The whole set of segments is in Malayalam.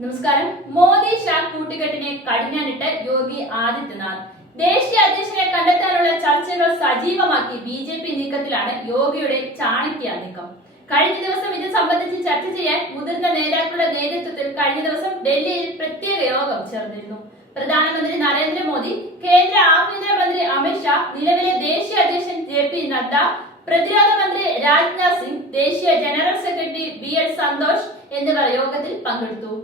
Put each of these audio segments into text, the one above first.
നമസ്കാരം. മോദി ഷാ കൂട്ടുകെട്ടിനെ കടിഞ്ഞാനിട്ട് യോഗി ആദിത്യനാഥ്. ദേശീയ അധ്യക്ഷനെ കണ്ടെത്താനുള്ള ചർച്ചകൾ സജീവമാക്കി ബി ജെ പി നീക്കത്തിലാണ് യോഗിയുടെ ചാണക്യ നീക്കം. കഴിഞ്ഞ ദിവസം ഇത് സംബന്ധിച്ച് ചർച്ച ചെയ്യാൻ മുതിർന്ന നേതാക്കളുടെ നേതൃത്വത്തിൽ കഴിഞ്ഞ ദിവസം ഡൽഹിയിൽ പ്രത്യേക യോഗം ചേർന്നിരുന്നു. പ്രധാനമന്ത്രി നരേന്ദ്രമോദി കേന്ദ്ര ആഭ്യന്തരമന്ത്രി അമിത്ഷാ നിലവിലെ ദേശീയ അധ്യക്ഷൻ ജെ പി നദ്ദ പ്രതിരോധ മന്ത്രി രാജ്നാഥ് സിംഗ് ദേശീയ general secretary B L Santhosh എന്നിവർ യോഗത്തിൽ പങ്കെടുത്തു.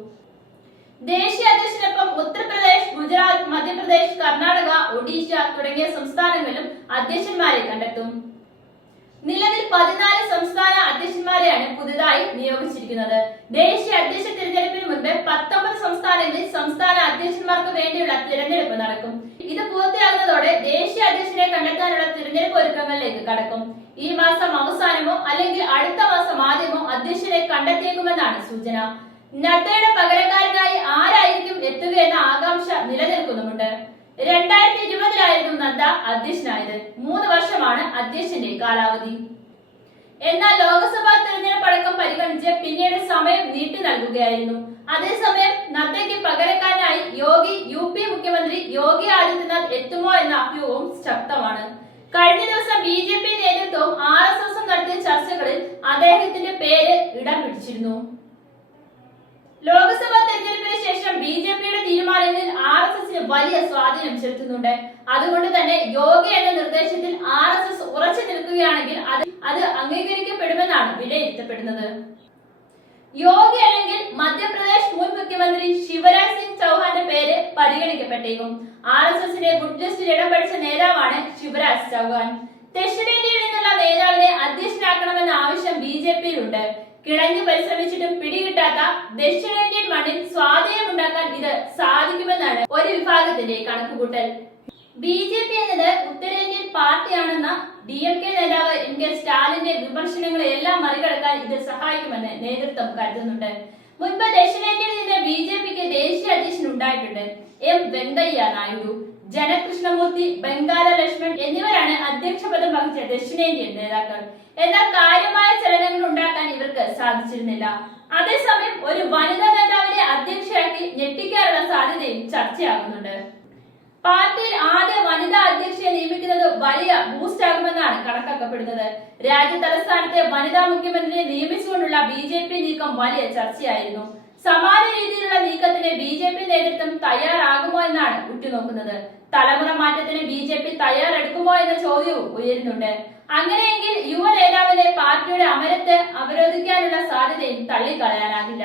ദേശീയ അധ്യക്ഷനൊപ്പം ഉത്തർപ്രദേശ് ഗുജറാത്ത് മധ്യപ്രദേശ് കർണാടക ഒഡീഷ തുടങ്ങിയ സംസ്ഥാനങ്ങളിലും അധ്യക്ഷന്മാരെ കണ്ടെത്തും. നിലവിൽ പതിനാല് സംസ്ഥാന അധ്യക്ഷന്മാരെയാണ് പുതുതായി നിയോഗിച്ചിരിക്കുന്നത്. ദേശീയ അധ്യക്ഷ തിരഞ്ഞെടുപ്പിന് മുൻപ് പത്തൊമ്പത് സംസ്ഥാനങ്ങളിൽ സംസ്ഥാന അധ്യക്ഷന്മാർക്ക് വേണ്ടിയുള്ള തിരഞ്ഞെടുപ്പ് നടക്കും. ഇത് പൂർത്തിയാകുന്നതോടെ ദേശീയ അധ്യക്ഷനെ കണ്ടെത്താനുള്ള തിരഞ്ഞെടുപ്പ് ഒരുക്കങ്ങളിലേക്ക് കടക്കും. ഈ മാസം അവസാനമോ അല്ലെങ്കിൽ അടുത്ത മാസം ആദ്യമോ അധ്യക്ഷനെ കണ്ടെത്തിയേക്കുമെന്നാണ് സൂചന. നദ്ദയുടെ പകരക്കാരനായി ആരായിരിക്കും എത്തുക എന്ന ആകാംക്ഷ നിലനിൽക്കുന്നുമുണ്ട്. രണ്ടായിരത്തി ഇരുപതിലായിരുന്നു നദ്ദ അധ്യക്ഷനായത്. മൂന്ന് വർഷമാണ് അധ്യക്ഷന്റെ കാലാവധി. എന്നാൽ ലോക്സഭാ തെരഞ്ഞെടുപ്പ് അടക്കം പരിഗണിച്ച് പിന്നീട് സമയം നീട്ടി നൽകുകയായിരുന്നു. അതേസമയം നദ്ദയ്ക്ക് പകരക്കാരനായി യോഗി യു പി മുഖ്യമന്ത്രി യോഗി ആദിത്യനാഥ് എത്തുമോ എന്ന അഭ്യൂഹവും ശക്തമാണ്. കഴിഞ്ഞ ദിവസം ബി ജെ പി നേതൃത്വവും ആർ എസ് എസും നടത്തിയ ചർച്ചകളിൽ അദ്ദേഹത്തിന്റെ പേര് ഇടം പിടിച്ചിരുന്നു. ലോക്സഭാ തെരഞ്ഞെടുപ്പിന് ശേഷം ബി ജെ പിയുടെ തീരുമാനങ്ങളിൽ ആർ എസ് എസിന് വലിയ സ്വാധീനം ചെലുത്തുന്നുണ്ട്. അതുകൊണ്ട് തന്നെ യോഗ എന്ന നിർദ്ദേശത്തിൽ ആർ എസ് എസ് ഉറച്ചു നിൽക്കുകയാണെങ്കിൽ അത് അത് അംഗീകരിക്കപ്പെടുമെന്നാണ് വിലയിരുത്തപ്പെടുന്നത്. യോഗി അല്ലെങ്കിൽ മധ്യപ്രദേശ് മുൻ മുഖ്യമന്ത്രി ശിവരാജ് സിംഗ് ചൗഹാന്റെ പേര് പരിഗണിക്കപ്പെട്ടേക്കും. ആർ എസ് എസിന്റെ ഗുഡ് ലിസ്റ്റിൽ ഇടം പിടിച്ച നേതാവാണ് ശിവരാജ് ചൗഹാൻ. ദക്ഷിണേന്ത്യയിൽ ആവശ്യം കിഴങ്ങ് പരിശ്രമിച്ചിട്ട് പിടികിട്ടാത്ത ദക്ഷിണേന്ത്യൻ മണ്ണിൽ സ്വാധീനമുണ്ടാക്കാൻ ഇത് സാധിക്കുമെന്നാണ് ഒരു വിഭാഗത്തിന്റെ കണക്കുകൂട്ടൽ. ബി ജെ പി എന്നത് ഉത്തരേന്ത്യൻ പാർട്ടിയാണെന്ന ഡി എം കെ നേതാവ് എം കെ സ്റ്റാലിന്റെ വിമർശനങ്ങളെ എല്ലാം മറികടക്കാൻ ഇത് സഹായിക്കുമെന്ന് നേതൃത്വം കരുതുന്നുണ്ട്. മുൻപ് ദക്ഷിണേന്ത്യയിൽ നിന്ന് ബി ജെ പിക്ക് ദേശീയ അധ്യക്ഷൻ ഉണ്ടായിട്ടുണ്ട്. വെങ്കയ്യ നായിഡു ജനകൃഷ്ണമൂർത്തി ബംഗാല ലക്ഷ്മൺ എന്നിവരാണ് അധ്യക്ഷ പദം വഹിച്ച ദക്ഷിണേന്ത്യൻ നേതാക്കൾ. എന്നാൽ കാര്യമായ ചലനങ്ങൾ ഉണ്ടാക്കാൻ ഇവർക്ക് സാധിച്ചിരുന്നില്ല. അതേസമയം ഒരു വനിതാ നേതാവിനെ അധ്യക്ഷയാക്കി ഞെട്ടിക്കാനുള്ള സാധ്യതയും ചർച്ചയാകുന്നുണ്ട്. പാർട്ടിയിൽ ആദ്യ വനിതാ അധ്യക്ഷയെ നിയമിക്കുന്നത് വലിയ ബൂസ്റ്റ് ആകുമെന്നാണ് കണക്കാക്കപ്പെടുന്നത്. രാജ്യ തലസ്ഥാനത്തെ വനിതാ മുഖ്യമന്ത്രിയെ നിയമിച്ചുകൊണ്ടുള്ള ബി ജെ പി നീക്കം വലിയ ചർച്ചയായിരുന്നു. സമാന രീതിയിലുള്ള നീക്കത്തിന് ബി ജെ പി നേതൃത്വം തയ്യാറാകുമോ എന്നാണ് ഉറ്റുനോക്കുന്നത്. തലമുറ മാറ്റത്തിന് ബി ജെ പി തയ്യാറെടുക്കുമോ എന്ന ചോദ്യവും ഉയരുന്നുണ്ട്. അങ്ങനെയെങ്കിൽ യുവ നേതാവിനെ പാർട്ടിയുടെ അമരത്ത് അവരോധിക്കാനുള്ള സാധ്യതയും തള്ളിക്കളയാനാകില്ല.